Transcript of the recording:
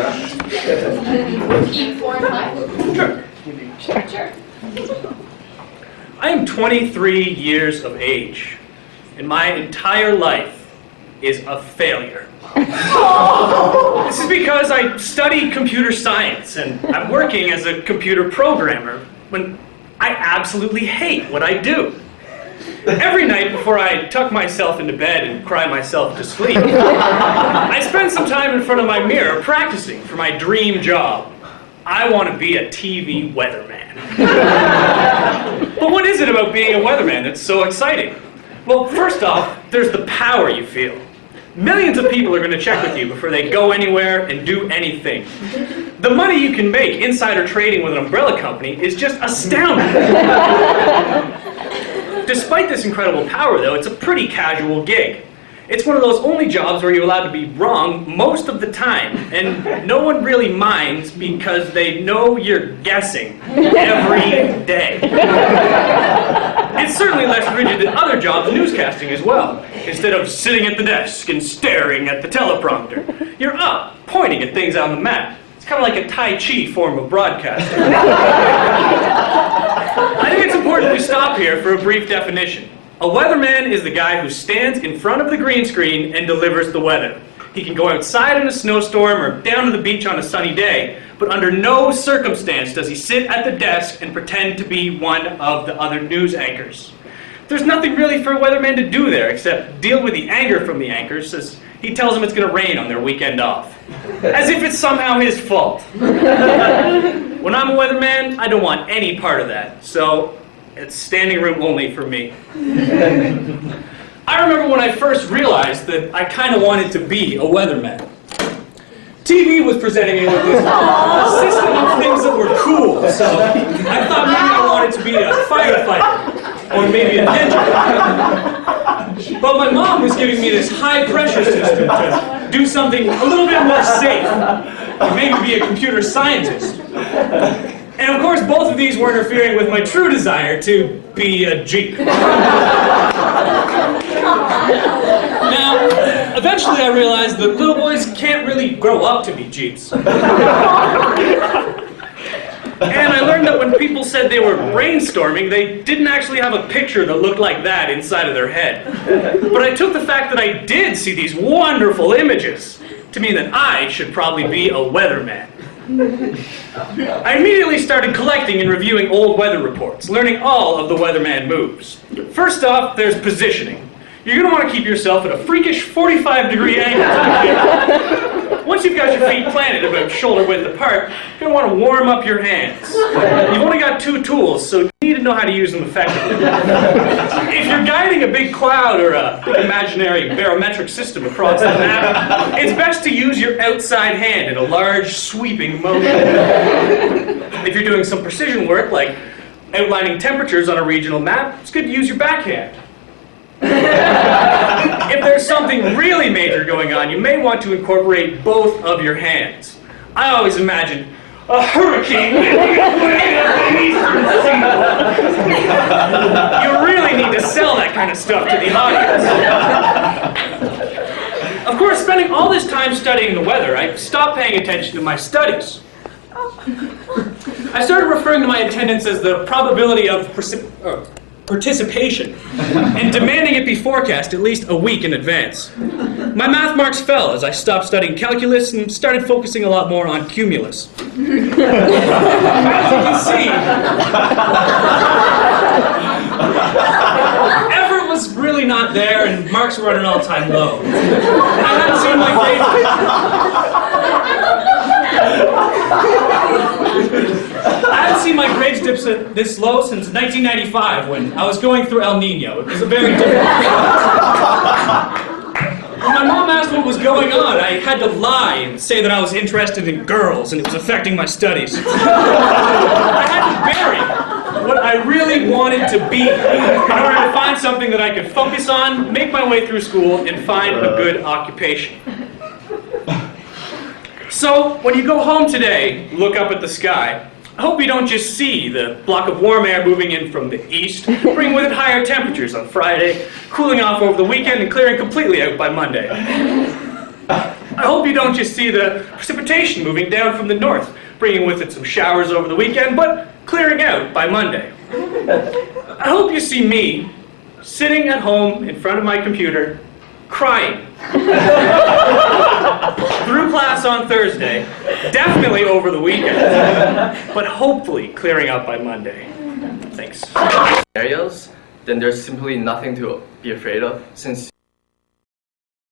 are. Keep 4 and 5? Sure. I am 23 years of age, and my entire life is a failure. This is because I study computer science, and I'm working as a computer programmer when I absolutely hate what I do. Every night before I tuck myself into bed and cry myself to sleep, I spend some time in front of my mirror practicing for my dream job. I want to be a TV weatherman. But what is it about being a weatherman that's so exciting? Well, first off, there's the power you feel. Millions of people are going to check with you before they go anywhere and do anything. The money you can make insider trading with an umbrella company is just astounding. Despite this incredible power, though, it's a pretty casual gig. It's one of those only jobs where you're allowed to be wrong most of the time, and no one really minds because they know you're guessing every day. It's certainly less rigid than other jobs in newscasting as well. Instead of sitting at the desk and staring at the teleprompter, you're up, pointing at things on the map. It's kind of like a Tai Chi form of broadcasting. I think it's important we stop here for a brief definition. A weatherman is the guy who stands in front of the green screen and delivers the weather. He can go outside in a snowstorm or down to the beach on a sunny day, but under no circumstance does he sit at the desk and pretend to be one of the other news anchors. There's nothing really for a weatherman to do there except deal with the anger from the anchors as he tells them it's going to rain on their weekend off. As if it's somehow his fault. When I'm a weatherman, I don't want any part of that, so it's standing room only for me. I remember when I first realized that I kind of wanted to be a weatherman. TV was presenting me with this system of things that were cool, so I thought maybe I wanted to be a firefighter, or maybe a ninja. But my mom was giving me this high-pressure system to do something a little bit more safe, or maybe be a computer scientist. And of course, both of these were interfering with my true desire to be a Jeep. Now, eventually I realized that little boys can't really grow up to be Jeeps. And I learned that when people said they were brainstorming, they didn't actually have a picture that looked like that inside of their head. But I took the fact that I did see these wonderful images to mean that I should probably be a weatherman. I immediately started collecting and reviewing old weather reports, learning all of the weatherman moves. First off, there's positioning. You're going to want to keep yourself at a freakish 45-degree angle. Once you've got your feet planted about shoulder width apart, you're going to want to warm up your hands. You've only got 2 tools, so you need to know how to use them effectively. If you're guiding a big cloud or a big imaginary barometric system across the map, it's best to use your outside hand in a large, sweeping motion. If you're doing some precision work, like outlining temperatures on a regional map, it's good to use your backhand. If there's something really major going on, you may want to incorporate both of your hands. I always imagined a hurricane making its way up the eastern seaboard. You really need to sell that kind of stuff to the audience. Of course, spending all this time studying the weather, I stopped paying attention to my studies. I started referring to my attendance as the probability of participation, and demanding it be forecast at least a week in advance. My math marks fell as I stopped studying calculus and started focusing a lot more on cumulus. As you can see, effort was really not there and marks were at an all-time low. I hadn't seen my grades dip this low since 1995 when I was going through El Nino. It was a very difficult When my mom asked what was going on, I had to lie and say that I was interested in girls and it was affecting my studies. I had to bury what I really wanted to be in order to find something that I could focus on, make my way through school, and find a good occupation. So, when you go home today, look up at the sky. I hope you don't just see the block of warm air moving in from the east, bringing with it higher temperatures on Friday, cooling off over the weekend, and clearing completely out by Monday. I hope you don't just see the precipitation moving down from the north, bringing with it some showers over the weekend, but clearing out by Monday. I hope you see me sitting at home in front of my computer, crying through class on Thursday, definitely over the weekend, but hopefully clearing up by Monday. Thanks. Scenarios, then there's simply nothing to be afraid of, since